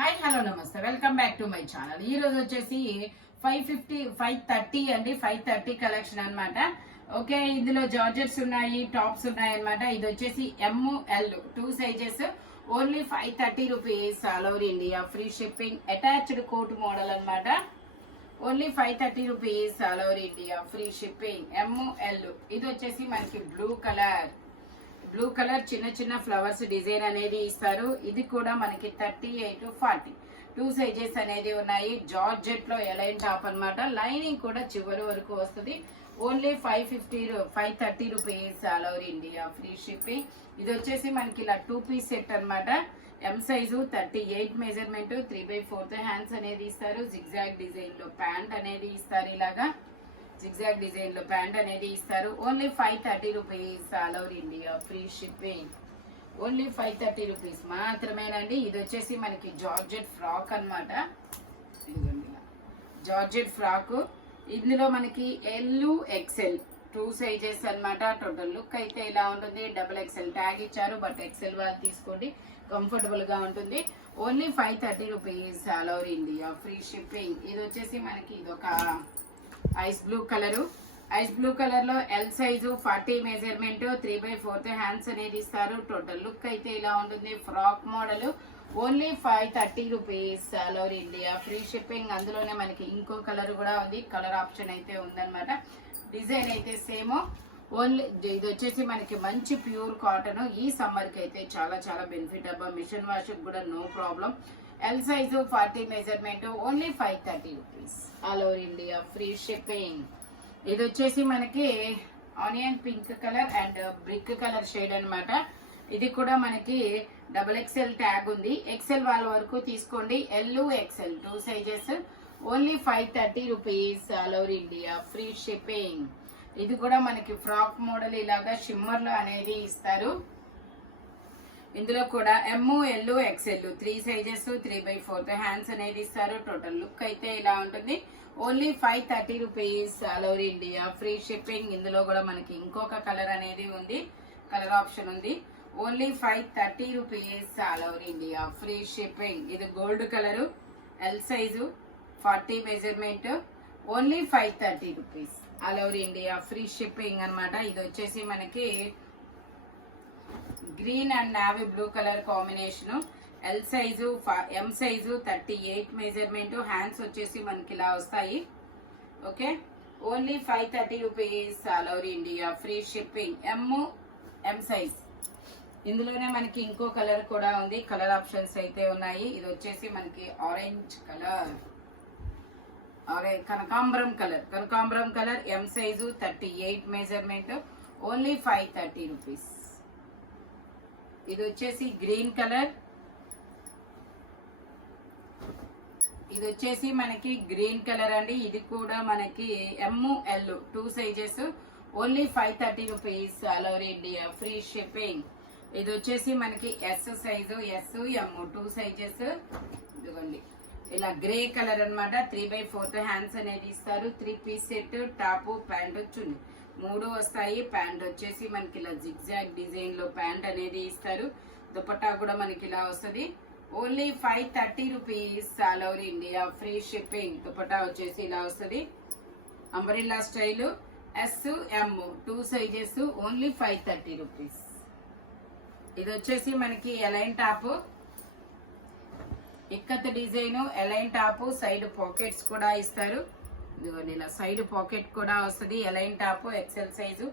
Hi hello నమస్తే welcome back to my channel. ఈ రోజు వచ్చేసి 530 అండి, 530 కలెక్షన్ అన్నమాట. ఓకే, ఇందులో జార్జెట్స్ ఉన్నాయి, టాప్స్ ఉన్నాయి అన్నమాట. ఇది వచ్చేసి ML 2 sizes, only 530 rupees, all over India, free shipping, attached coat model అన్నమాట. Only 530 rupees, all over India, free shipping. ML ఇది వచ్చేసి మనకి బ్లూ కలర్ చిన్న చిన్న ఫ్లవర్స్ డిజైన్ అనేది ఇస్తారు. ఇది కూడా మనకి 38 to 40 2 సైజెస్ అనేది ఉన్నాయి. జార్జెట్ లో ఎలైన్ టాప్ అన్నమాట. లైనింగ్ కూడా చివరి వరకు వస్తుంది. Only 530 rupees, all over India, free shipping. ఇది వచ్చేసి మనకి ఇలా 2 పీస్ సెట్ అన్నమాట. ఎం సైజు 38 మెజర్మెంట్, 3/4 హ్యాండ్స్ అనేది ఇస్తారు. జిగ్జాగ్ డిజైన్ లో ప్యాంట్ అనేది ఇస్తారు. ఇలాగా జిగ్జాగ్ డిజైన్ లో ప్యాంట్ అనేది ఇస్తారు. Only 530 rupees, all over India, free shipping. Only 530 rupees మాత్రమేనండి. ఇది వచ్చేసి మనకి జార్జెట్ ఫ్రాక్ అన్నమాట. జార్జెట్ ఫ్రాక్, ఇందులో మనకి XL 2 సైజెస్ అన్నమాట. టోటల్ లుక్ అయితే ఇలా ఉంటుంది. XXL ట్యాగ్ ఇచ్చారు, బట్ XL వాళ్ళు తీసుకోండి, కంఫర్టబుల్ గా ఉంటుంది. Only 530 rupees, all over India, free shipping. ఇది వచ్చేసి మనకి ఇదొక ఐస్ బ్లూ కలర్ లో ఎల్ సైజు 40 మెజర్మెంట్, 3/4 హ్యాండ్స్ అనేది ఇస్తారు. టోటల్ లుక్ అయితే ఇలా ఉంటుంది. Frock model, only 530 rupees, all over India, free shipping. అందులోనే మనకి ఇంకో కలర్ కూడా ఉంది, కలర్ ఆప్షన్ అయితే ఉందన్నమాట. డిజైన్ అయితే సేమ్. ఓన్లీ ఇది వచ్చేసి మనకి మంచి ప్యూర్ కాటన్. ఈ సమ్మర్ కి అయితే చాలా చాలా బెనిఫిట్ అబ్బా. మిషన్ వాష్ కూడా no problem. L size 40 measurement, only 530 rupees, all over India, free shipping. ఇది వచ్చేసి మనకి onion pink colour and brick colour shade అన్నమాట. ఇది కూడా మనకి XXL ట్యాగ్ ఉంది. XL వాళ్ళ వరకు తీసుకోండి. XL 2 sizes, only 530 rupees, all over India, free shipping. ఇది కూడా మనకి ఫ్రాక్ మోడల్ ఇలాగా షిమ్మర్ లో అనేది ఇస్తారు. ఇందులో కూడా ML XL 3 సైజెస్, 3/4 హ్యాండ్స్ అనేది ఇస్తారు. టోటల్ లుక్ అయితే ఇలా ఉంటుంది. Only 530 rupees, all over India, free shipping. ఇందులో కూడా మనకి ఇంకొక కలర్ అనేది ఉంది, కలర్ ఆప్షన్ ఉంది. Only 530 rupees, all over India, free shipping. ఇది gold colour, L size 40 measurement, only 530 rupees, all over India, free shipping అన్నమాట. ఇది వచ్చేసి మనకి green and navy blue colour combination. L size M size 38 measurement, hands వచ్చేసి మనకి ఇలా వస్తాయి. Okay, only 530 rupees, all over India, free shipping. M size. ఇందులోనే మనకి ఇంకో కలర్ కూడా ఉంది, కలర్ ఆప్షన్స్ అయితే ఉన్నాయి. ఇది వచ్చేసి మనకి ఆరెంజ్ కలర్, కనకాంబరం colour, M size 38 measurement, only 530 rupees. ఇది వచ్చేసి గ్రీన్ కలర్, ఇది వచ్చేసి మనకి గ్రీన్ కలర్ అండి. ఇది కూడా మనకి ML 2 sizes, only 530 rupees, all over India, free shipping. ఇది వచ్చేసి మనకి S సైజు, M 2 సైజెస్. ఇదిగోండి ఇలా గ్రే కలర్ అన్నమాట. 3/4 హ్యాండ్స్ అనేది ఇస్తారు. 3 పీస్ సెట్, టాప్, ప్యాంట్, చున్నీ 3 వస్తాయి. ప్యాంట్ వచ్చేసి మనకి ఇలా జిగ్జాగ్ డిజైన్ లో ప్యాంట్ అనేది ఇస్తారు. దుపట్టా కూడా మనకి ఇలా వస్తుంది. Only 530 rupees, all over India, free shipping. Dupatta వచ్చేసి ఇలా వస్తుంది, umbrella style, M 2 sizes, only 530 rupees. ఇది వచ్చేసి మనకి A line top, ikat design, A line top, side pockets కూడా ఇస్తారు. ఇదిగోండి ఇలా సైడ్ పాకెట్ కూడా వస్తుంది. A line top, XL size,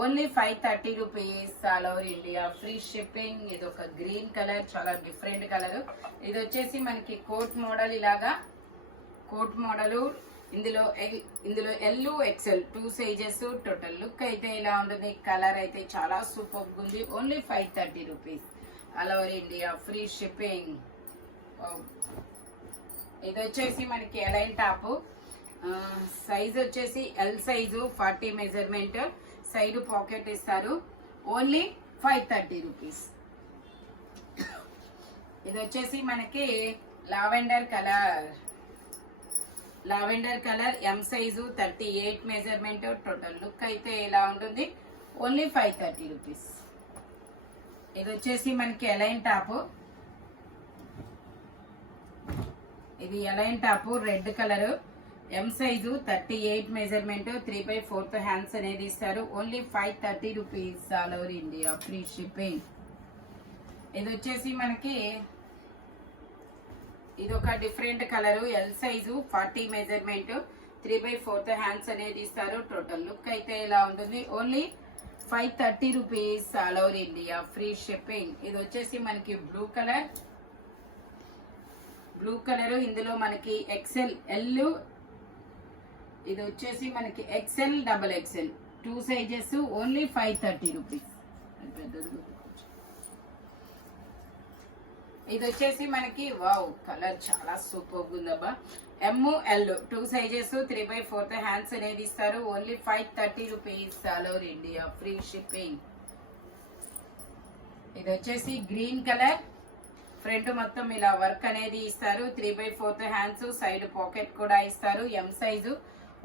only 530 rupees, all over India, free shipping. ఇది ఒక గ్రీన్ కలర్, చాలా డిఫరెంట్ కలర్. ఇది వచ్చేసి మనకి కోట్ మోడల్, ఇలాగా కోట్ మోడల్. ఇందులో XL 2 సైజెస్. టోటల్ లుక్ అయితే ఇలా ఉంటుంది. కలర్ అయితే చాలా సూపర్ ఉంది. Only 530 rupees, all over India, free shipping. ఇది వచ్చేసి మనకి ఎలైన్ టాప్, సైజ్ వచ్చేసి L size 40 measurement, side pocket ఇస్తారు. Only 530 rupees. ఇది వచ్చేసి మనకి lavender colour, M size 38 measurement. Total look అయితే ఇలా ఉంటుంది. Only 530 rupees. ఇది వచ్చేసి మనకి ఎలైన్ టాప్, ఇది A line top red colour, M size 38 measurement, 3/4 hands అనేది ఇస్తారు. Only 530 rupees all over India, free shipping. ఇది వచ్చేసి మనకి ఇది ఒక different colour, L size 40 measurement, 3/4 hands అనేది ఇస్తారు. టోటల్ లుక్ అయితే ఇలా ఉంటుంది. Only 530 rupees all over India, free shipping. ఇది వచ్చేసి మనకి బ్లూ కలర్, ఇందులో మనకి ఎక్సెల్, ఎల్, ఇది వచ్చేసి మనకి XL, double XL 2 sizes. Only 530 rupees. ఇది వచ్చేసి మనకి వావ్ కలర్ చాలా సూపర్ ఉందబ్బా. ఎమ్, ఎల్ 2 సైజెస్, 3/4 హ్యాండ్స్ అనేది ఇస్తారు. Only 530 rupees all over India, free shipping. ఇది వచ్చేసి గ్రీన్ కలర్, ఫ్రంట్ మొత్తం ఇలా వర్క్ అనేది ఇస్తారు. 3/4 హ్యాండ్స్, సైడ్ పాకెట్ కూడా ఇస్తారు. M size,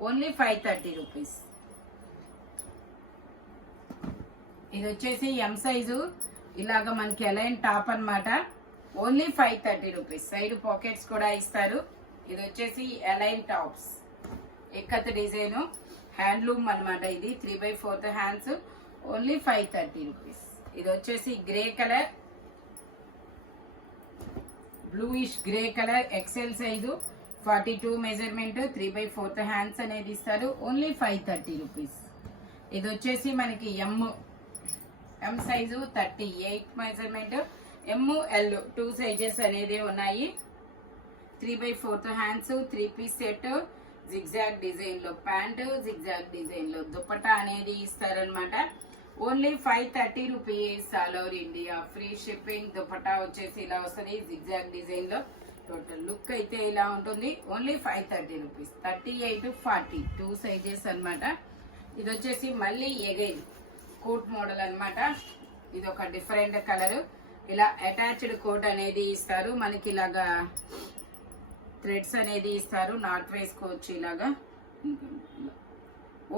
only 530 rupees. ఇది వచ్చేసి ఎం సైజు, ఇలాగ మనకి అలైన్ టాప్ అన్నమాట. Only 530 rupees. సైడ్ పాకెట్స్ కూడా ఇస్తారు. ఇది వచ్చేసి A line tops, ikat design, handloom అన్నమాట. ఇది 3/4 హ్యాండ్స్, ఓన్లీ 530 రూపీస్. ఇది వచ్చేసి grey colour, bluish grey colour, XL size 42 measurement, 3/4 hands అనేది ఇస్తారు. Only 530 rupees. ఇది వచ్చేసి మనకి M size 38 measurement, M, L 2 sizes అనేది ఉన్నాయి. 3/4 hands, 3 piece set, zigzag design లో ప్యాంట్, జిగ్జాగ్ డిజైన్ లో దుపట్టా అనేది ఇస్తారనమాట. Only 530 rupees all over India, free shipping. Dupatta వచ్చేసి ఇలా వస్తుంది జిగ్జాగ్ డిజైన్ లో. టోటల్ లుక్ అయితే ఇలా ఉంటుంది. Only 530 rupees. 38, 40 2 సైజెస్ అన్నమాట. ఇది వచ్చేసి మళ్ళీ ఎగైన్ కోట్ మోడల్ అన్నమాట. ఇది ఒక డిఫరెంట్ కలర్, ఇలా అటాచ్డ్ కోట్ అనేది ఇస్తారు. మనకి ఇలాగా థ్రెడ్స్ అనేది ఇస్తారు, నాట్ వేసుకోవచ్చు ఇలాగా.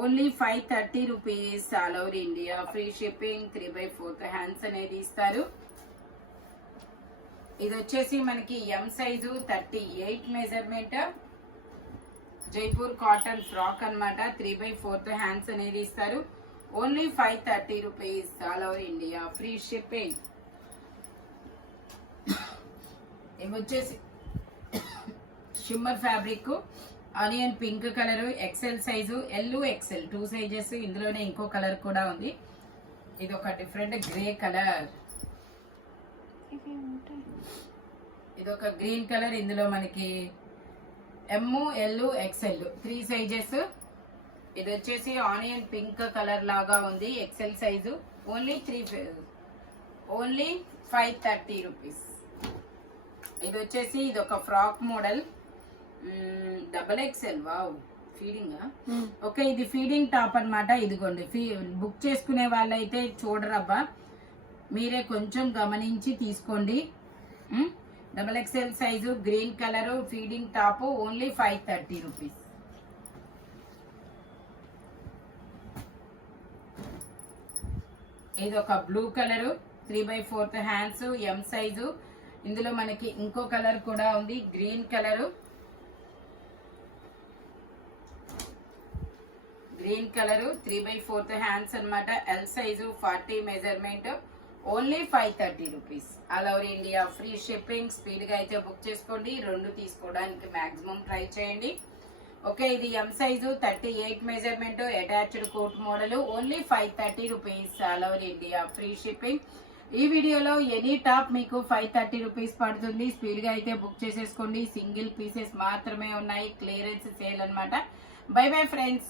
Only 530 rupees all over India, free shipping. 3/4 hands అనేది ఇస్తారు. ఇది వచ్చేసి మనకి M size 38 measurement, Jaipur cotton frock అన్నమాట. 3/4 హ్యాండ్స్ అనేది ఇస్తారు. Only 530 rupees all over India, free shipping. ఇవి వచ్చేసి shimmer fabric, onion pink colour, XL size, L, XL 2 sizes. ఇందులోనే ఇంకో కలర్ కూడా ఉంది. ఇది ఒక డిఫరెంట్ గ్రే కలర్, ఇది ఒక గ్రీన్ కలర్. ఇందులో మనకి ఎమ్, ఎల్, ఎక్సెల్ 3 సైజెస్. ఇది వచ్చేసి ఆనియన్ పింక్ కలర్ లాగా ఉంది, ఎక్సెల్ సైజు. Only 530 rupees. ఇది వచ్చేసి ఇది ఒక frock model, double XL. Wow, feeding. Okay, ఇది ఫీడింగ్ టాప్ అన్నమాట. ఇదిగోండి, బుక్ చేసుకునే వాళ్ళైతే చూడరబ్బా, మీరే కొంచెం గమనించి తీసుకోండి. Double XL size, green colour, feeding top. Only 530 rupees. ఇది ఒక blue colour, 3/4 hands, M size. ఇందులో మనకి ఇంకో కలర్ కూడా ఉంది, గ్రీన్ కలర్, 3/4 హ్యాండ్స్ అన్నమాట. L size 40 measurement. Only 530 rupees all over India, free shipping. Speed గా అయితే బుక్ చేసుకోండి. 2 తీసుకోవడానికి మాక్సిమం ట్రై చేయండి. ఓకే, ఇది M size 38 measurement, attached coat model. Only 530 rupees all over India, free shipping. ఈ వీడియోలో any top మీకు 530 రూపీస్ పడుతుంది. స్పీడ్ గా అయితే బుక్ చేసేసుకోండి. సింగిల్ పీసెస్ మాత్రమే ఉన్నాయి, క్లియరెన్స్ సేల్ అన్నమాట. By bye friends.